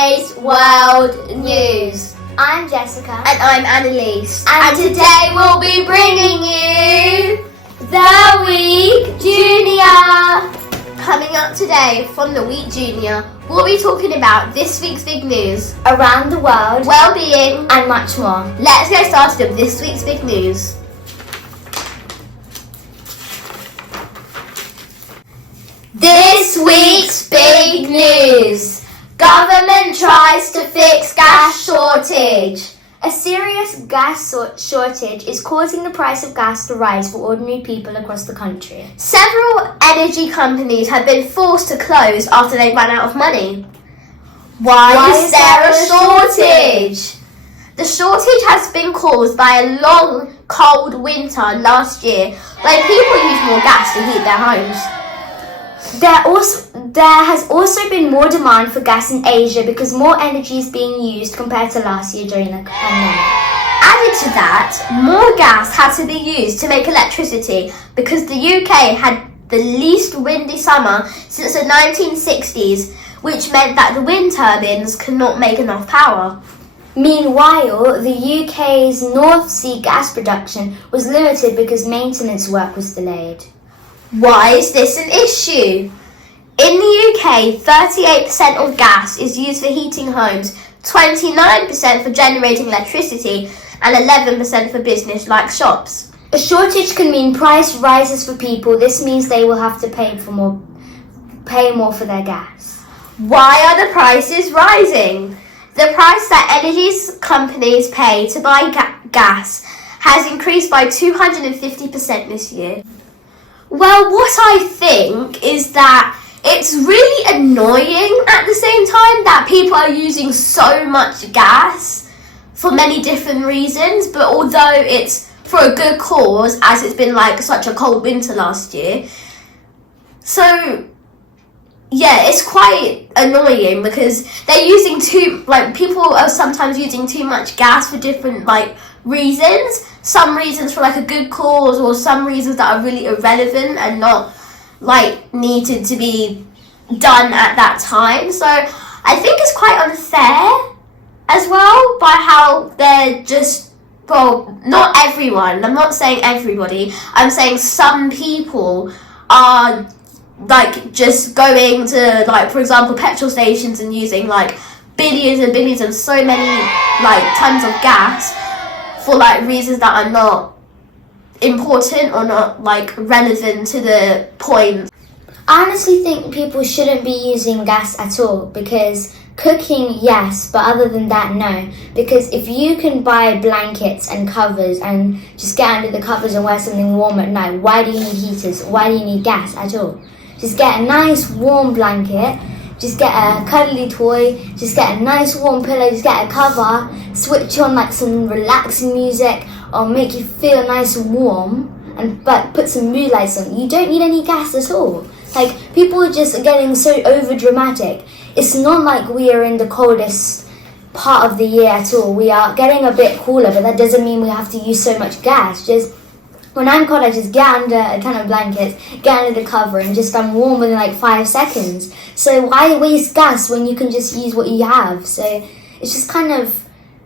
today's world news. I'm Jessica. And I'm Annalise. And today we'll be bringing you the Week Junior. Coming up today from the Week Junior, we'll be talking about this week's big news, around the world, well-being, and much more. Let's get started with this week's big news. This week's big news. Government tries to fix gas shortage. A serious gas shortage is causing the price of gas to rise for ordinary people across the country. Several energy companies have been forced to close after they ran out of money. Why is there a shortage? The shortage has been caused by a long, cold winter last year when people used more gas to heat their homes. There has also been more demand for gas in Asia because more energy is being used compared to last year during the pandemic. Added to that, more gas had to be used to make electricity because the UK had the least windy summer since the 1960s, which meant that the wind turbines could not make enough power. Meanwhile, the UK's North Sea gas production was limited because maintenance work was delayed. Why is this an issue? In the UK, 38% of gas is used for heating homes, 29% for generating electricity, and 11% for business like shops. A shortage can mean price rises for people. This means they will have to pay more for their gas. Why are the prices rising? The price that energy companies pay to buy gas has increased by 250% this year. Well, what I think is that it's really annoying at the same time that people are using so much gas for many different reasons, but although it's for a good cause, as it's been like such a cold winter last year. So, yeah, it's quite annoying because they're using people are sometimes using too much gas for different reasons. Some reasons for a good cause, or some reasons that are really irrelevant and not needed to be done at that time. So I think it's quite unfair as well by how they're just, well, not everyone, I'm not saying everybody, I'm saying some people are just going to for example petrol stations and using billions and billions and so many tons of gas for reasons that are not important or not relevant to the point. I honestly think people shouldn't be using gas at all because cooking, yes, but other than that, no. Because if you can buy blankets and covers and just get under the covers and wear something warm at night, why do you need heaters? Why do you need gas at all? Just get a nice warm blanket, just get a cuddly toy, just get a nice warm pillow, just get a cover, switch on some relaxing music or make you feel nice and warm, and put some mood lights on. You don't need any gas at all. People are just getting so over dramatic. It's not like we are in the coldest part of the year at all. We are getting a bit cooler, but that doesn't mean we have to use so much gas. Just when I'm cold, I just get under a ton of blankets, get under the cover, and I'm warm within 5 seconds. So why waste gas when you can just use what you have? So it's just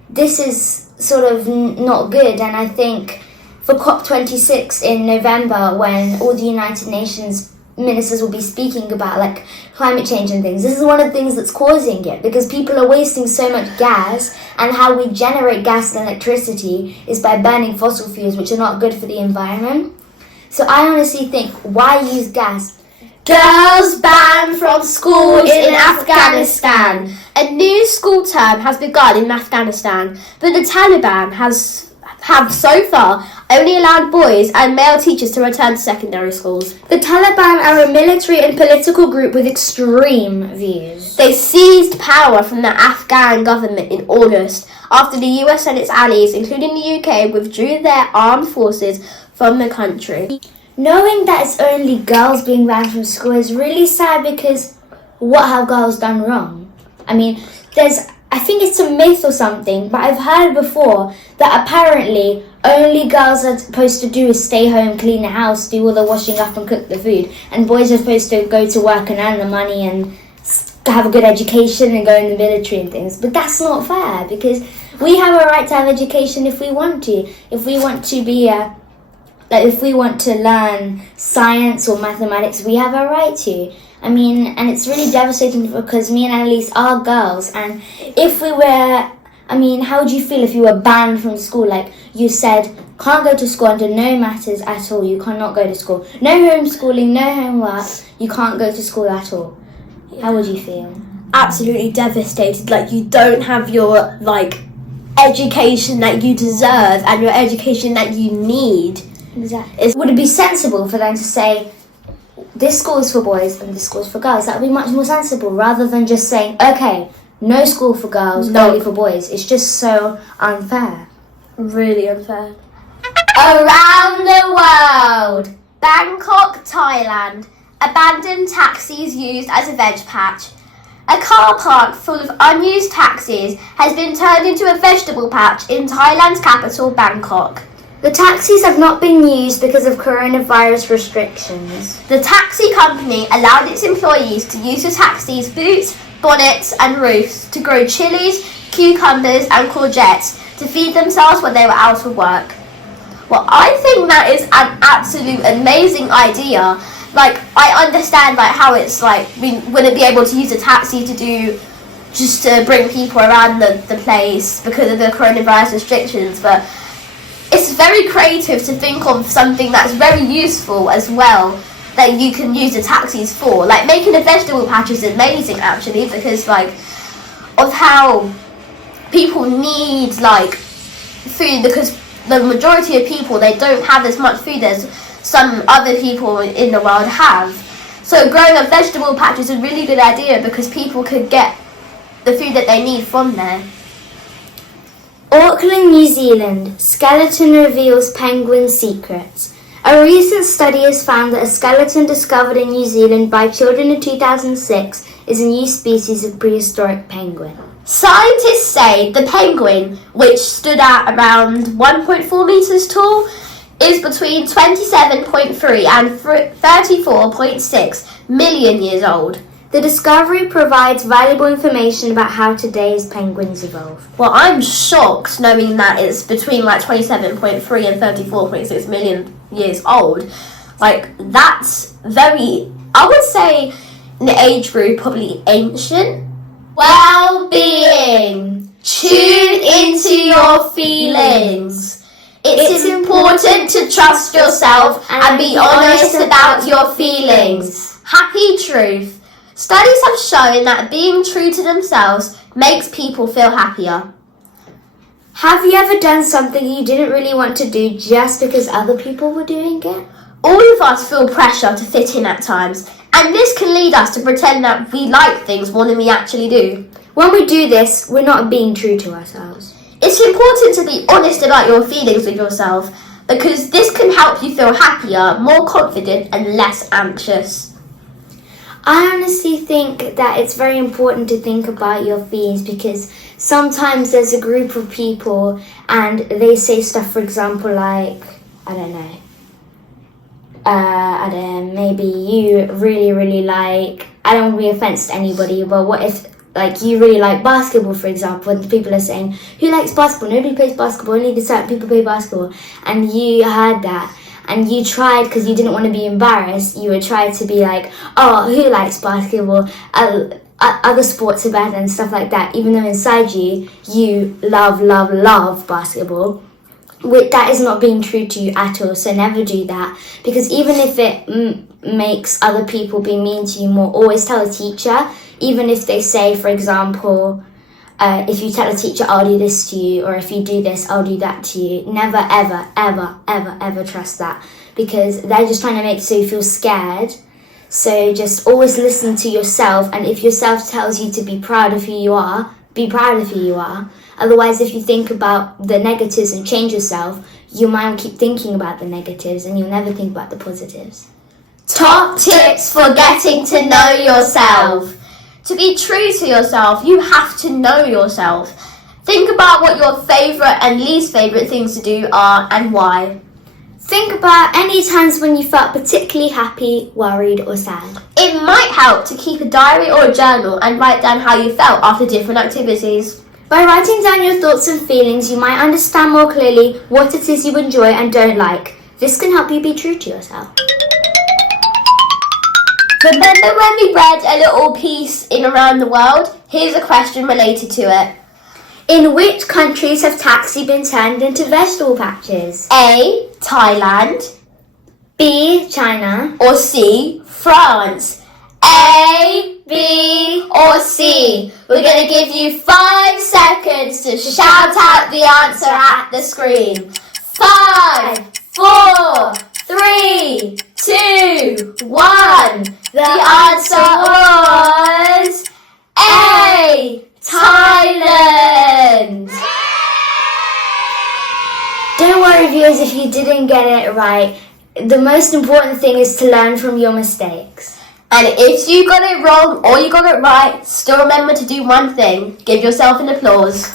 this is sort of not good. And I think for COP26 in November, when all the United Nations ministers will be speaking about climate change and things, this is one of the things that's causing it, because people are wasting so much gas, and how we generate gas and electricity is by burning fossil fuels, which are not good for the environment. So I honestly think, why use gas? Girls banned from schools in Afghanistan. A new school term has begun in Afghanistan, but the Taliban have so far only allowed boys and male teachers to return to secondary schools. The Taliban are a military and political group with extreme views. They seized power from the Afghan government in August after the US and its allies, including the UK, withdrew their armed forces from the country. Knowing that it's only girls being banned from school is really sad, because what have girls done wrong? I think it's a myth or something, but I've heard before that apparently only girls are supposed to do is stay home, clean the house, do all the washing up and cook the food, and boys are supposed to go to work and earn the money and have a good education and go in the military and things. But that's not fair, because we have a right to have education if we want to. If we want to be if we want to learn science or mathematics, we have a right to. I mean, and it's really devastating because me and Annalise are girls, and if we were, I mean, how would you feel if you were banned from school? Like you said, can't go to school under no matters at all. You cannot go to school. No homeschooling, no homework. You can't go to school at all. How would you feel? Absolutely devastated. Like, you don't have your, like, education that you deserve and your education that you need. Exactly. Would it be sensible for them to say, this school is for boys and this school is for girls? That would be much more sensible, rather than just saying, okay, no school for girls, only for boys. It's just so unfair. Really unfair. Around the world. Bangkok, Thailand. Abandoned taxis used as a veg patch. A car park full of unused taxis has been turned into a vegetable patch in Thailand's capital, Bangkok. The taxis have not been used because of coronavirus restrictions. The taxi company allowed its employees to use the taxi's boots, bonnets and roofs to grow chilies, cucumbers and courgettes to feed themselves when they were out of work. Well, I think that is an absolute amazing idea. Like, I understand like how it's like we wouldn't be able to use a taxi just to bring people around the place because of the coronavirus restrictions, but it's very creative to think of something that's very useful as well that you can use the taxis for. Like, making a vegetable patch is amazing actually, because like of how people need like food, because the majority of people, they don't have as much food as some other people in the world have. So growing a vegetable patch is a really good idea because people could get the food that they need from there. Auckland, New Zealand. Skeleton reveals penguin secrets. A recent study has found that a skeleton discovered in New Zealand by children in 2006 is a new species of prehistoric penguin. Scientists say the penguin, which stood at around 1.4 metres tall, is between 27.3 and 34.6 million years old. The discovery provides valuable information about how today's penguins evolve. Well, I'm shocked knowing that it's between like 27.3 and 34.6 million years old. Like, that's very, I would say, in the age group, probably ancient. Well-being. Tune into your feelings. It's important to trust yourself and be honest about your feelings. Happy truth. Studies have shown that being true to themselves makes people feel happier. Have you ever done something you didn't really want to do just because other people were doing it? All of us feel pressure to fit in at times, and this can lead us to pretend that we like things more than we actually do. When we do this, we're not being true to ourselves. It's important to be honest about your feelings with yourself, because this can help you feel happier, more confident and less anxious. I honestly think that it's very important to think about your feelings, because sometimes there's a group of people and they say stuff, for example, like, maybe you really like, I don't want to be offensive to anybody, but what if, like, you really like basketball, for example, and people are saying, who likes basketball? Nobody plays basketball, only certain people play basketball. And you heard that, and you tried, because you didn't want to be embarrassed, you would try to be like, oh, who likes basketball? Other sports are better and stuff like that, even though inside you love basketball. That is not being true to you at all, so never do that. Because even if it makes other people be mean to you more, always tell a teacher. Even if they say, for example, if you tell a teacher, I'll do this to you, or if you do this, I'll do that to you. Never, ever trust that, because they're just trying to make so you feel scared. So just always listen to yourself, and if yourself tells you to be proud of who you are, be proud of who you are. Otherwise, if you think about the negatives and change yourself, your mind will keep thinking about the negatives and you'll never think about the positives. Top tips for getting to know yourself. To be true to yourself, you have to know yourself. Think about what your favourite and least favourite things to do are and why. Think about any times when you felt particularly happy, worried, or sad. It might help to keep a diary or a journal and write down how you felt after different activities. By writing down your thoughts and feelings, you might understand more clearly what it is you enjoy and don't like. This can help you be true to yourself. Remember when we read a little piece in Around the World? Here's a question related to it. In which countries have taxi been turned into vegetable patches? A. Thailand. B. China. Or C. France. A, B, or C. We're going to give you 5 seconds to shout out the answer at the screen. 5, 4, 3, 2, 1. The answer was A, Thailand. Don't worry, viewers, if you didn't get it right. The most important thing is to learn from your mistakes. And if you got it wrong or you got it right, still remember to do one thing. Give yourself an applause.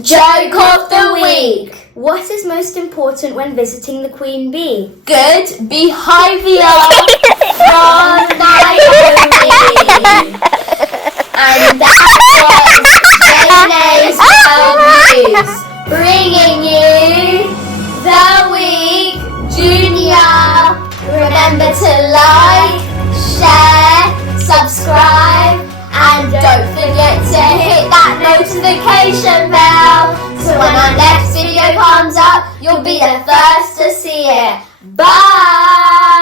Joke of the week. What is most important when visiting the Queen Bee? Good behaviour from Naomi. And that was JNA's World News, bringing you the week Junior. Remember to like, share, subscribe, and don't forget to hit that notification bell so when our next video comes up, you'll be the first to see it. Bye!